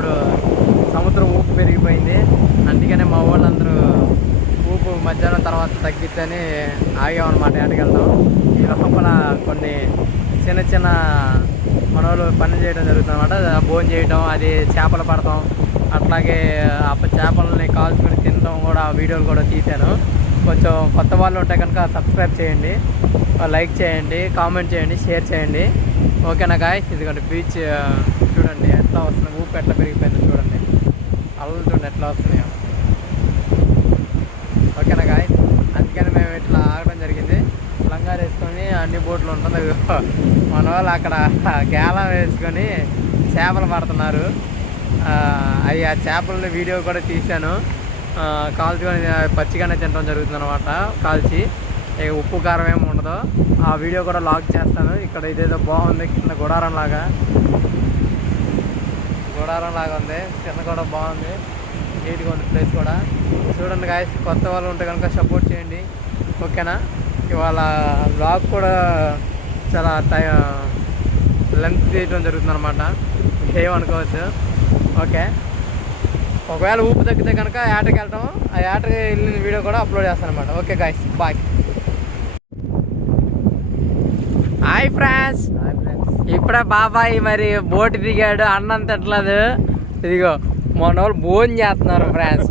ఇప్పుడు సముద్రం ఊపు పెరిగిపోయింది. అందుకనే మా వాళ్ళందరూ ఊపు మధ్యాహ్నం తర్వాత తగ్గిద్దని ఆగామన్నమాట. ఏటకెళ్తాం ఈ లోపల కొన్ని చిన్న చిన్న మన వాళ్ళు పనులు చేయడం జరుగుతుంది అనమాట. భోజనం చేయడం, అది చేపలు పడతాం, అట్లాగే ఆ చేపలని కాల్చుకొని తినడం కూడా వీడియోలు కూడా తీశాను. కొంచెం కొత్త వాళ్ళు ఉంటే కనుక సబ్స్క్రైబ్ చేయండి, లైక్ చేయండి, కామెంట్ చేయండి, షేర్ చేయండి. ఓకేనా గాయస్? ఇదిగోండి బీచ్ చూడండి ఎట్లా వస్తుంది, ఊపు ఎట్లా పెరిగిపోయింది చూడండి, అలలు చూడండి ఎట్లా వస్తున్నాయో. ఓకేనా గాయస్? అందుకని మేము ఇట్లా ఆగడం జరిగింది. లంగారు వేసుకొని అన్ని బోట్లు ఉంటుంది. మన వాళ్ళు అక్కడ గేలం వేసుకొని చేపలు పడుతున్నారు. అవి ఆ చేపలని వీడియో కూడా తీశాను. కాల్చుకొని పచ్చిగానే తినడం జరుగుతుంది అనమాట. కాల్చి ఉప్పు కారం ఏమి ఉండదు. ఆ వీడియో కూడా లాగ్ చేస్తాను. ఇక్కడ ఇదేదో బాగుంది, కింద గుడారం లాగా ఉంది, కింద కూడా బాగుంది, నీట్గా ఉంది ప్లేస్ కూడా. చూడండి గాయస్, కొత్త వాళ్ళు ఉంటే కనుక సపోర్ట్ చేయండి. ఓకేనా? ఇవాళ బ్లాగ్ కూడా చాలా లెంత్ తీయడం జరుగుతుంది అనమాట, ఏమనుకోవచ్చు. ఓకే, ఒకవేళ ఊపు తగ్గితే కనుక ఏటకి వెళ్తాం, ఆ ఏటకి వెళ్ళిన వీడియో కూడా అప్లోడ్ చేస్తాను అనమాట. Okay guys, bye. Hi friends, ఇప్పుడే బాబాయ్ మరి బోట్ దిగాడు, అన్నం తిట్టలేదు. ఇదిగో మన వాళ్ళు భోజనం చేస్తున్నారు ఫ్రెండ్స్.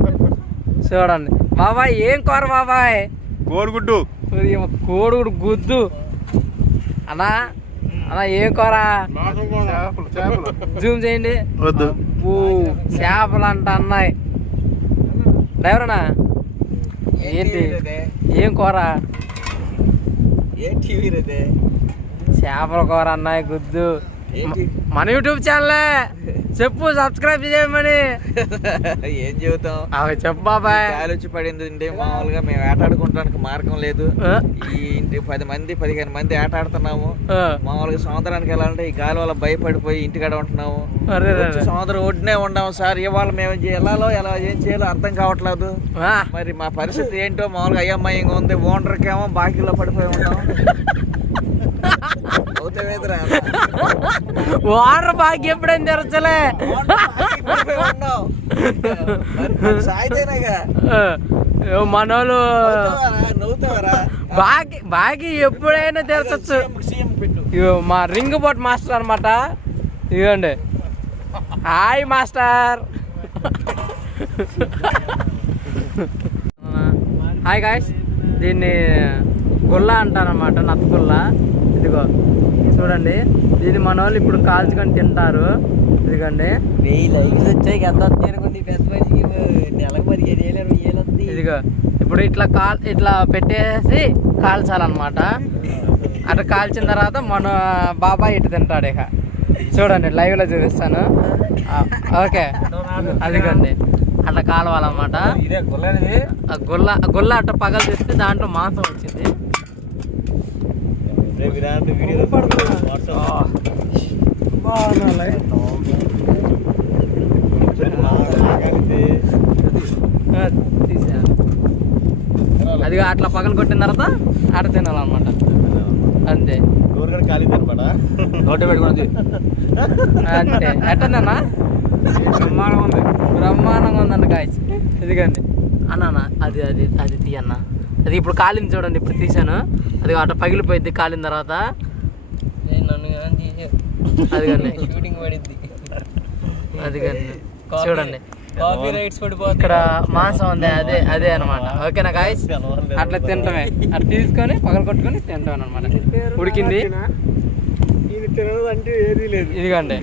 చూడండి బాబాయ్, ఏం కూర బాబాయ్? కోడిగుడ్డు. కోడిగుడ్డు గుద్దు అన్నా. అన్నా ఏం కూర? జూమ్ చేయండి. చేపలు అంట అన్నాయి. డ్రైవరనా ఏంటి, ఏం కూర? చేపల కూర అన్నాయి, గుద్దు. మన యూట్యూబ్ ఛానలే, చెప్పు సబ్స్క్రైబ్ చేయమని. ఏం చెబుతాం, అవి చెప్పు బాబాయ్. గాలి వచ్చి పడింది అంటే మామూలుగా మేము ఆటాడుకోవడానికి మార్గం లేదు. ఈ ఇంటి 10-15 మంది ఆటాడుతున్నాము. మామూలుగా సముద్రానికి వెళ్ళాలంటే ఈ గాలి వల్ల భయపడిపోయి ఇంటికాడ ఉంటున్నాము. సముద్రం ఒడ్డునే ఉన్నాము సార్. ఇవాళ మేము ఎలా ఏం చేయాలో అర్థం కావట్లేదు. మరి మా పరిస్థితి ఏంటో మామూలుగా అయ్యమ్మాయంగా ఉంది. ఓనర్కేమో బాకీలో పడిపోయి ఉన్నాం. వాటర్ బాగా ఎప్పుడైనా తెరచలే. మనోళ్ళు బాగా ఎప్పుడైనా తెరచచ్చు. మా రింగ్ బోట్ మాస్టర్ అనమాట. ఇవ్వండి, హాయ్ మాస్టర్. హాయ్ గాయ్స్, దీన్ని గుల్ల అంటారనమాట, నత్తగుల్ల. ఇదిగో చూడండి, దీన్ని మన వాళ్ళు ఇప్పుడు కాల్చుకొని తింటారు. ఇదిగోండి, 1000 లైక్స్ వచ్చాయి. ఎంత పెద్ద మనిషికి నెలకు 15,000-20,000 వస్తుంది. ఇదిగో ఇప్పుడు ఇట్లా పెట్టేసి కాల్చాలన్నమాట. అట్లా కాల్చిన తర్వాత మన బాబాయ్ ఇటు తింటాడు. ఇక చూడండి, లైవ్లో చూపిస్తాను. ఓకే, అదిగోండి అట్లా కాలవాలన్నమాట. గుల్ల అట్లా పగలు తీస్తే దాంట్లో మాంసం వచ్చింది. అది అట్లా పగలు కొట్టిన తర్వాత ఆట తినాలన్నమాట, అంతే. అంతే. ఎట్టందన్నా? బ్రహ్మాండంగా ఉందండి గాయస్. ఇదిగండి అన్న, అది అది అది తీయన్న. అది ఇప్పుడు కాలింది చూడండి, ఇప్పుడు తీసాను. అది అట్లా పగిలిపోయింది కాలిన తర్వాత. అదిగండి షూటింగ్ పడిద్ది. అదిగండి చూడండి, ఇక్కడ మాంసం ఉంది, అదే అనమాట. ఓకేనా గాయస్? అట్లా తింటామే, అట్లా తీసుకొని పగలు కొట్టుకొని తింటాం అనమాట. ఉడికింది ఇదిగండి.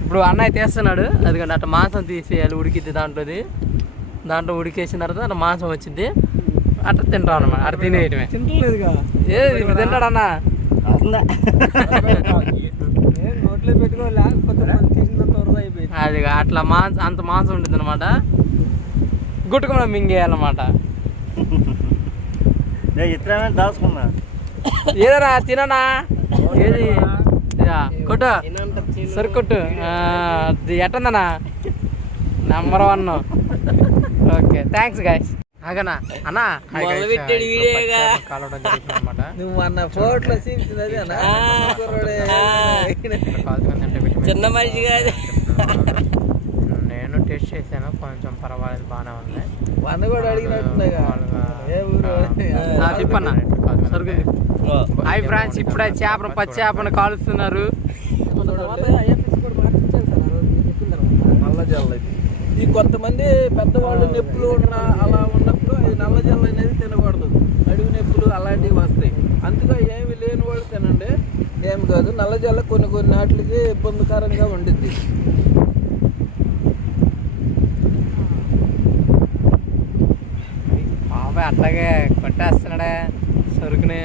ఇప్పుడు అన్నయ్య తీస్తున్నాడు. అదిగండి అట్లా మాంసం తీసేయాలి, ఉడికిద్ది. దాంట్లో ఉడికేసిన తర్వాత అట్లా మాంసం వచ్చింది, అట్లా తింటాం అనమాట. అట్లా తినేయటమే. తింటలేదుగా ఇప్పుడు తింటాడు అన్న. అది అట్లా అంత మాంసం ఉంటుంది అనమాట. గుట్టుకున్నా మింగేయాలన్నమాట. దాచుకున్నా ఏదరా తిననా, ఏది కొట్టు సరికొట్టు. ఎట్టందనా నెంబర్ 1. Okay, thanks guys. అగనా అన్నా చిన్న మనిషి కాదు. నేను టేస్ట్ చేశాను, కొంచెం పర్వాలేదు, బాగానే ఉంది. వంద కూడా అడిగినట్టున్నాగా. తిప్పన్నా సరుకు. హాయ్ ఫ్రెండ్స్, ఇప్పుడే చేపను పచ్చి చేపను కాలుస్తున్నారు. నల్ల జల్ల ఈ కొంతమంది పెద్దవాళ్ళు నొప్పులు అలా ఉన్నప్పుడు ఈ నల్ల జల్ల అనేది తినకూడదు. అడుగు నొప్పులు అలాంటివి వస్తాయి. అందుకే ఏమి లేని వాళ్ళు తినండి, ఏమి కాదు. నల్ల జల్ల కొన్ని నాటికి ఇబ్బందికరంగా ఉండిద్ది. బాబాయ్ అట్లాగే కొట్టేస్తున్నాడే సరుకుని.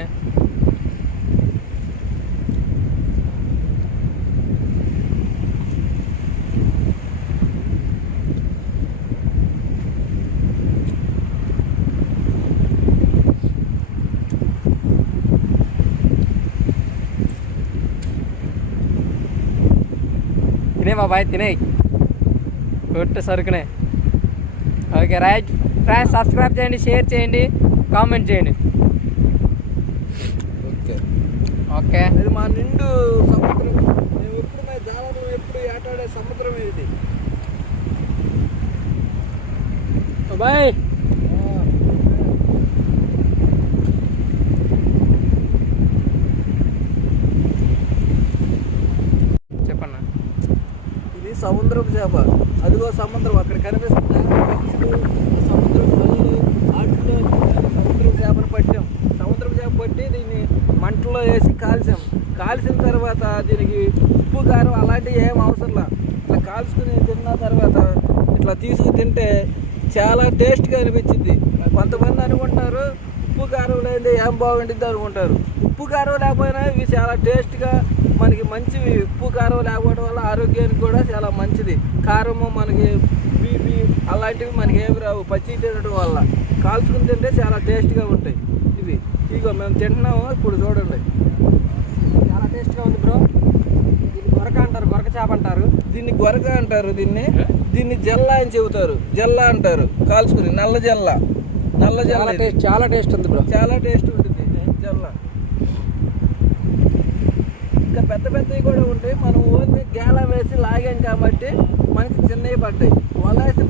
తినే బాబాయ్, తినే కొట్టు సరుకునే. ఓకే రైట్ ఫ్రెండ్స్, సబ్స్క్రైబ్ చేయండి, షేర్ చేయండి, కామెంట్ చేయండి. Okay okay. ఇది మా నిండు సముద్రం. మేము ఎప్పుడు మా జాలలో ఎప్పుడు ఏటాడే సముద్రం ఇది. బాయ్. చెప్పన్నా. ఇది సముద్రపు చేప. అదిగో సముద్రం అక్కడ కనిపిస్తుంది. సముద్రపు నల్లు ఆటలో సముద్రపు చేపను పట్టాం. సముద్రపు చేప పట్టి దీన్ని మంటలో వేసి కాల్చాం. కాల్చిన తర్వాత దీనికి ఉప్పు కారం అలాంటివి ఏం అవసరంలా. ఇట్లా కాల్చుకుని తిన్న తర్వాత ఇట్లా తీసుకుని తింటే చాలా టేస్ట్గా అనిపించింది. కొంతమంది అనుకుంటారు ఉప్పు కారం లేనిదే ఏం బాగుంటుంది అనుకుంటారు. ఉప్పు కారం లేకపోయినా ఇవి చాలా టేస్ట్గా మనకి మంచివి. ఉప్పు కారం లేకపోవడం వల్ల ఆరోగ్యానికి కూడా చాలా మంచిది. కారము మనకి బీపీ అలాంటివి మనకి ఏమి రావు పచ్చి తినడం వల్ల. కాల్చుకుని తింటే చాలా టేస్ట్గా ఉంటాయి ఇవి. ఇగో మేము తింటున్నాము, ఇప్పుడు చూడండి. చాలా టేస్ట్గా ఉంది బ్రో. దీన్ని గొరక అంటారు, గొరక చేప అంటారు. దీన్ని గొరక అంటారు. దీన్ని జల్లా అని చెబుతారు. జల్లా అంటారు కాల్చుకుని. నల్ల జల్ల. నల్ల జల్ల చాలా టేస్ట్ ఉంది బ్రో. చాలా టేస్ట్ ఉంటుంది జల్ల. ఇంకా పెద్ద పెద్దవి కూడా ఉంటాయి. మనం ఓన్లీ గేలం వేసి లాగాం కాబట్టి మనకి చిన్నవి పడ్డాయి. వల వేసి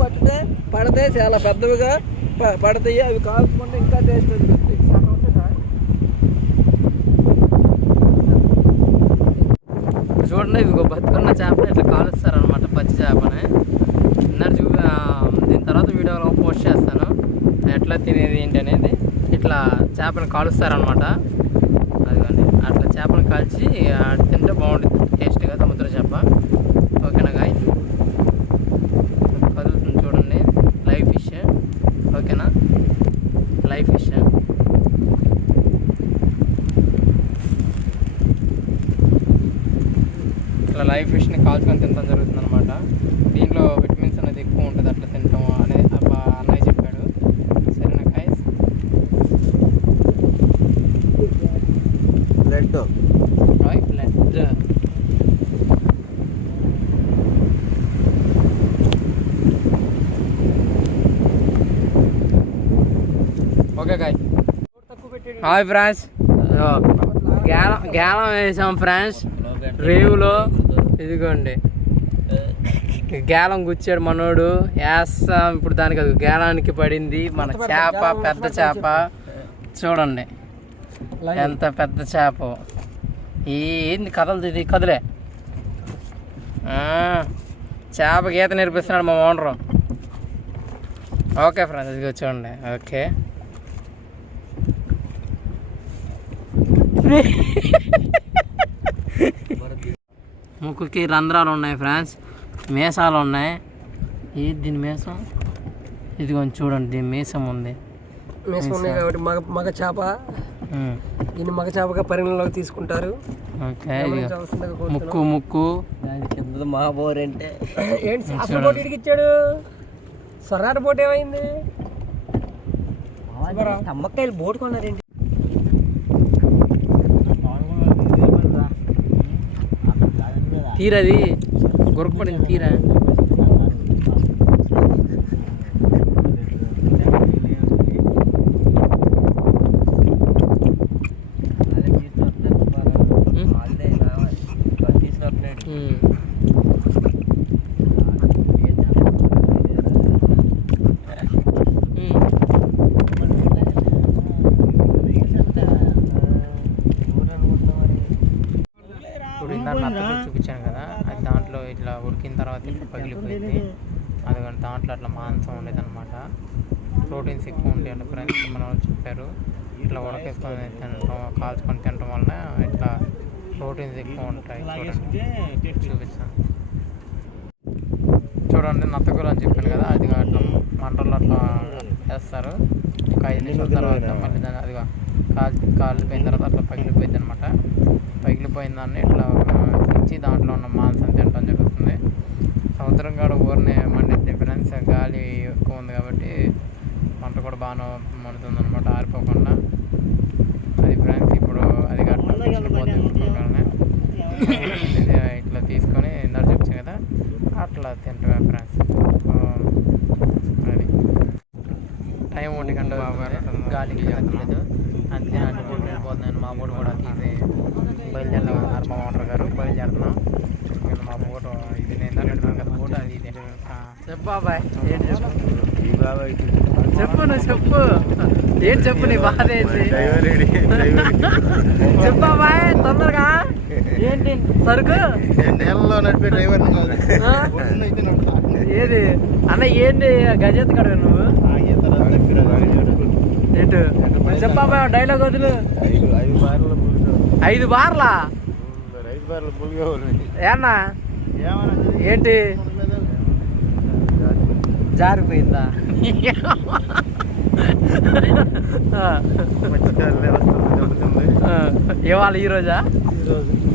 పడితే చాలా పెద్దవిగా పడతాయి. అవి కాల్చుకుంటే ఇంకా టేస్ట్ అనిపిస్తాయి. చూడండి, ఇవి బతుకున్న చేపని ఇట్లా కాలుస్తారనమాట, పచ్చి చేపని. దీని తర్వాత వీడియోలో పోస్ట్ చేస్తాను ఎట్లా తినేది ఏంటి అనేది. ఇట్లా చేపని కాలుస్తారనమాట. అదిగోండి, అట్లా చేపను కాల్చి తింటే బాగుంటుంది టేస్ట్గా సముద్ర చేప. ఓకేనా గాయ్స్, కదులుతుంది చూడండి. Live fish. ఓకేనా, లైవ్ ఫిష్. ఇట్లా లైవ్ ఫిష్ని కాల్చుకొని తినడం జరుగుతుంది అనమాట. దీంట్లో విటమిన్స్ అనేది ఎక్కువ ఉంటుంది అట్లా తినటం అనేది అన్నయ్య చెప్పాడు. సరేనా guys. Blood okay guy. Hi friends, గేలం వేసాం ఫ్రెండ్స్ రేవులో. ఇదిగోండి, గేలం గుచ్చాడు మనోడు. వేస్తాం ఇప్పుడు. దానికి అది గేలానికి పడింది మన చేప, పెద్ద చేప. చూడండి ఎంత పెద్ద చేప. ఏంది కదలదు, ఇది కదలే. చేప గీత నేర్పిస్తున్నాడు మా ఓనరు. ఓకే ఫ్రెండ్స్, ఇది చూడండి. ఓకే, ముక్కుకి రంధ్రాలు ఉన్నాయి ఫ్రెండ్స్, మీసాలు ఉన్నాయి. దీని మీసం ఇది కొంచెం చూడండి, దీని మీసం ఉంది. మీసం ఉన్నాయి కాబట్టి మగ చేప. దీన్ని మగ చేపగా పరిగణలోకి తీసుకుంటారు. ఓకే, ముక్కు కింద మా బోర్ అంటే ఏంటి చేపల బోట్ ఇడికిచ్చాడు. సొర్రాట బోట్ ఏమైంది? అమ్మకాయలు బోట్ కొన్నారేంటి? తీరది గొరకపడింది తీరా. తర్వాత ఇట్లా పగిలిపోయింది. అదిగోండి దాంట్లో అట్లా మాంసం ఉండేది అనమాట. ప్రోటీన్స్ ఎక్కువ ఉండేవి ఫ్రెండ్స్ మన వాళ్ళు చెప్పారు. ఇట్లా ఉడకేసుకొని తినటం, కాల్చుకొని తినటం వల్ల ఇట్లా ప్రోటీన్స్ ఎక్కువ ఉంటాయి. చూపిస్తాను చూడండి. నత్తకూర అని చెప్పాను కదా, అది అట్లా మంటల్లో అట్లా వేస్తారు. ఒక 5 నిమిషాల తర్వాత మళ్ళీ దాన్ని అదిగా కాలిపోయిన తర్వాత అట్లా పగిలిపోయింది అనమాట. పగిలిపోయిన దాన్ని ఇట్లా తెచ్చి దాంట్లో ఉన్న మాంసం తినడం జరుగుతుంది. సముద్రం కాడ ఊరినే మండిద్ది ఫ్రెండ్స్. గాలి ఎక్కువ ఉంది కాబట్టి మంట కూడా బాగా మండుతుంది అనమాట, ఆరిపోకుండా. అది ఫ్రెండ్స్ ఇప్పుడు అది అట్లా పోతుంది. ఇట్లా తీసుకొని ఇందాక చెప్తాను కదా, అట్లా తింటామే ఫ్రెండ్స్. అది టైం 1 గంట గాలికి తగ్గలేదు, అందుకని అటు బోట్ వెళ్ళిపోతున్నాను. మా బోట్ కూడా తీసి బయలుదేరుతున్నారు. మా ఓనర్ గారు బయలుదేరుతున్నాం. మా బోట్ ఇది నేను అడుగుతున్నాను కదా, బోట్ అది ఇది. చెప్పు బాబాయ్, ఏంటి చెప్పు చెప్పు నువ్వు చెప్పు, ఏంటి చెప్పు నీ బాధ ఏంటి చెప్పు బాబాయ్ తొందరగా. ఏంటి సరుకు నేలలో నడిపే డ్రైవర్ ఏది అన్న, ఏంటి గజెత్త కడగా నువ్వు ఏంటి చెప్పు బాబాయ్, డైలాగ్ వదులు. 5 బార్లా ఏమన్నా ఏంటి జారిపోయిందా? ఇవాళ ఈరోజా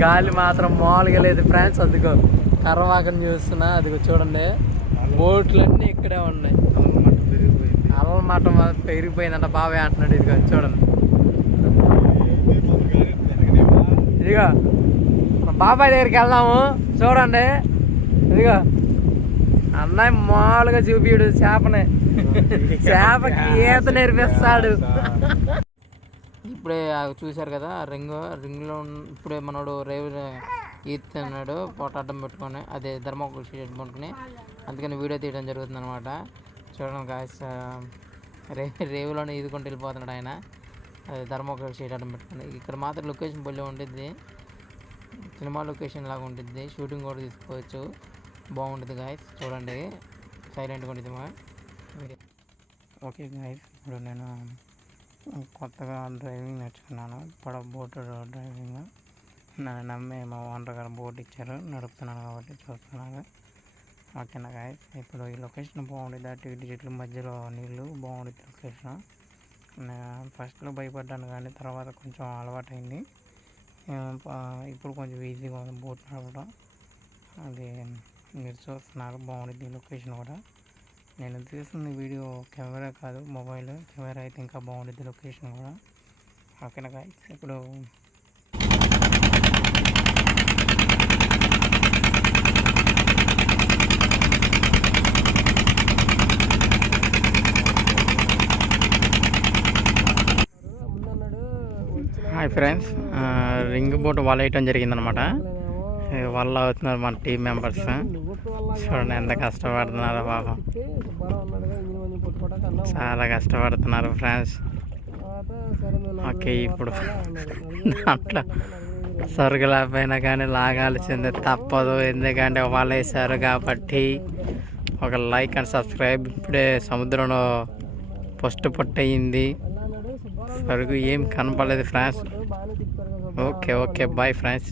గాలి మాత్రం మామూలుగా లేదు ఫ్రెండ్స్. అదిగో కర్రవాకని చూస్తున్నా, అదిగో చూడండి బోట్లన్నీ ఇక్కడే ఉన్నాయి. అలమటం పెరిగిపోయిందంట బాబాయ్ అంటున్నాడు. ఇదిగో చూడండి, ఇదిగో బాబాయ్ దగ్గరికి వెళ్దాము చూడండి. ఇదిగో అన్నయ్య మామూలుగా చూపిడు చేపని, చేపకి ఈత నేర్పిస్తాడు. ఇప్పుడే చూశారు కదా రింగ్లో ఇప్పుడే మనోడు రేవు ఈతున్నాడు పొటాటం పెట్టుకొని, అదే ధర్మకోల్ షీట్ పెట్టుకొని. అందుకని వీడియో తీయడం జరుగుతుంది అనమాట. చూడండి గాయ్స్, రేవులోనే ఈదుకుంటూ వెళ్ళిపోతున్నాడు ఆయన, అదే ధర్మకోల్ షీట్ అడ్డం పెట్టుకొని. ఇక్కడ మాత్రం లొకేషన్ బొల్లే ఉంటుంది, సినిమా లొకేషన్ లాగా ఉంటుంది. షూటింగ్ కూడా తీసుకోవచ్చు, బాగుంటుంది గాయస్. చూడండి సైలెంట్గా ఉంటుంది మా వీడియో. ఓకే గాయస్, ఇప్పుడు నేను కొత్తగా డ్రైవింగ్ నేర్చుకున్నాను, బోట్ డ్రైవింగ్. నన్ను నమ్మి మా ఓనర్ గారు బోట్ ఇచ్చారు, నడుపుతున్నాను కాబట్టి చూస్తున్నాను. ఓకేనా గాయస్, ఇప్పుడు ఈ లొకేషన్ బాగుంటుంది. అటు ఇటు చెట్ల మధ్యలో నీళ్ళు బాగుంటుంది లొకేషన్. ఫస్ట్లో భయపడ్డాను కానీ తర్వాత కొంచెం అలవాటైంది. ఇప్పుడు కొంచెం ఈజీగా ఉంది బోట్ నడపడం. అది మీరు చూస్తున్నారు, బాగుంటుంది లొకేషన్ కూడా. నేను తీస్తున్న వీడియో కెమెరా కాదు, మొబైల్ కెమెరా అయితే ఇంకా బాగుంటుంది లొకేషన్ కూడా. ఓకేనా గాయ్స్, ఇప్పుడు హాయ్ ఫ్రెండ్స్, రింగ్ బోట్ వల వేయటం జరిగిందనమాట. వల్ల అవుతున్నారు మన టీం మెంబర్స్. చూడండి ఎంత కష్టపడుతున్నారు పాపం, చాలా కష్టపడుతున్నారు ఫ్రెండ్స్. ఓకే, ఇప్పుడు దాంట్లో సరుకు లేకపోయినా కానీ లాగాల్సిందే, తప్పదు. ఎందుకంటే వాళ్ళు వేసారు కాబట్టి. ఒక లైక్ అండ్ సబ్స్క్రైబ్. ఇప్పుడే సముద్రంలో ఫస్ట్ పొట్టయింది, సరుకు ఏం కనపడలేదు friends. Okay okay, bye friends.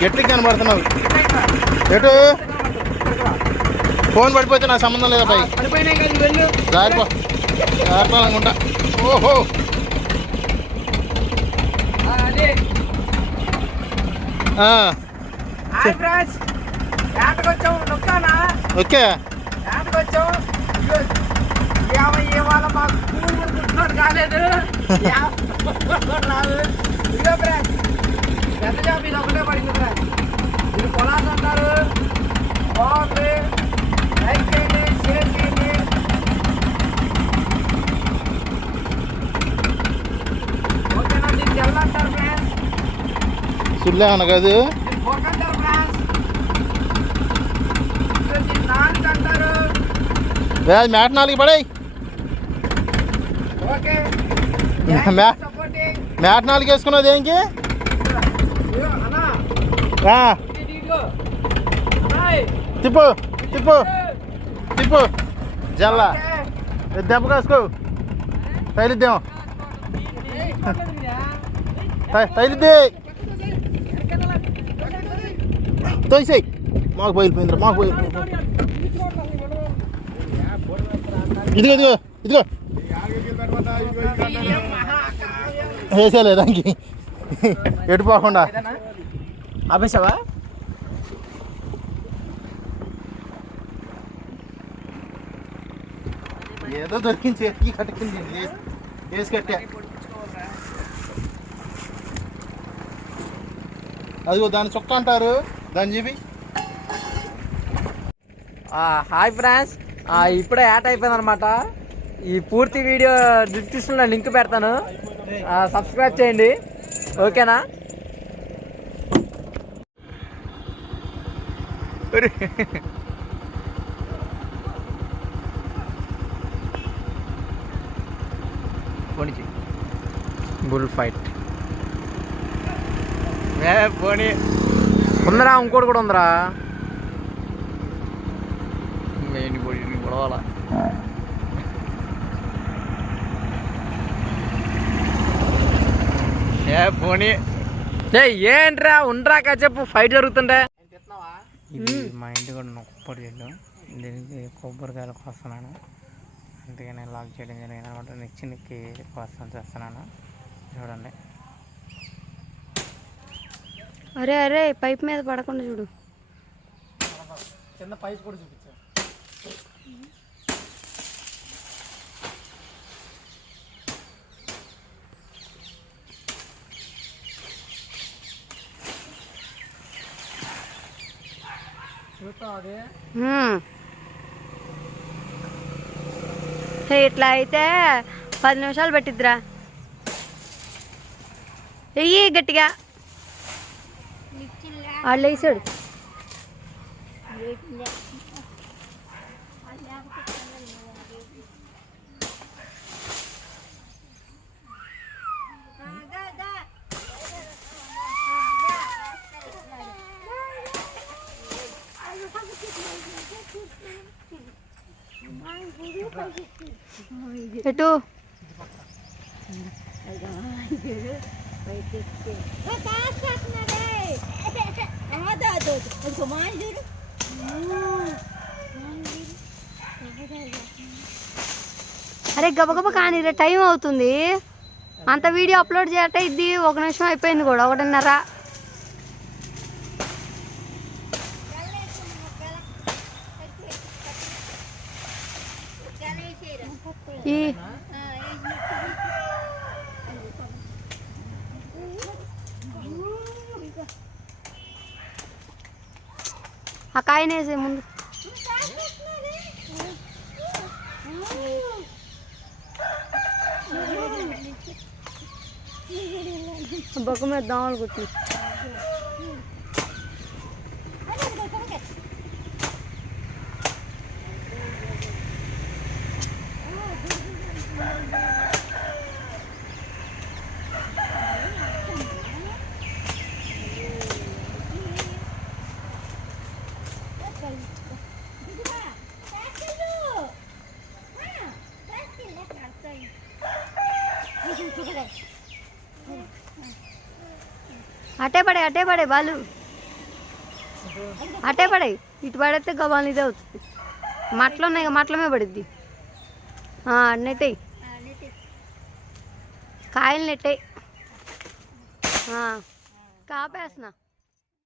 గట్టిగా కనబడుతున్నావు. ఎటు ఫోన్ పడిపోతే నాకు సంబంధం లేదా పై జారిపోవాలనుకుంటా. ఓహో, ఓకే పెద్ద జాబ్ ఇది ఒకటే పడింది. ఇది పొలాస్ అంటారు, బాగుంది. సుల్లే అన్న కాదు. మ్యాట్ 4 పడే. మ్యాట్ 4 వేసుకున్నావు దేనికి? తిప్పు తిప్పు తిప్పు జల్లా దెబ్బ కాసుకో. తైలిద్దాం తైలిద్ది తోసేయి. మాకు బయలుపోయిందిరా మాకు బయలుపోయింది. ఇదిగో ఇదిగో ఇదిగో వేసేలే దానికి ఎటుపోకుండా ఆపేసావా? ఏదో దొరికింది చేతికి కట్టుకుంది వేసి కట్టా. అదిగో దాని చొక్క అంటారు దాని జీవి. హాయ్ ఫ్రెండ్స్, ఇప్పుడే యాడ్ అయిపోయింది అనమాట. ఈ పూర్తి వీడియో డిస్క్రిప్షన్లో లింక్ పెడతాను, సబ్స్క్రైబ్ చేయండి. ఓకేనా? బుల్ ఫైట్ పోనీ ఉందరా, ఇంకోటి కూడా ఉందరా. మెయిన్ పొడి గొడవాలా పోనీ. ఏంట్రా ఉండరా చెప్పు, ఫైట్ జరుగుతుంటే. ఇది మా ఇంటి కూడా కొబ్బరి చెట్టు, దీనికి కొబ్బరికాయలు కోస్తున్నాను. అందుకని లాక్ చేయడం జరిగింది అనమాట. నెక్కి కోసం చేస్తున్నాను. చూడండి. అరే అరే పైప్ మీద పడకుండా చూడు. కింద పైప్ కూడా చూపించా. ఇట్లా అయితే 10 నిమిషాలు పట్టిద్దిరా. వెయ్యి గట్టిగా వాళ్ళు వేసాడు. ఎటు అరే గబగబ కానీ టైం అవుతుంది. అంత వీడియో అప్లోడ్ చేయట ఇది 1 నిమిషం అయిపోయింది కూడా, 1:30. ఆ కాయనేసే ముందు. బొక్క మీద దోమలు కుట్టి. అటే పడే బాలు, అటే పడే. ఇటు పడితే గబాలు ఇదే అవుతుంది. మట్లు ఉన్నాయి, మట్లమే పడిద్ది. నెట్టాయి కాయలు, నెట్టాయి. కాపేస్తున్నా.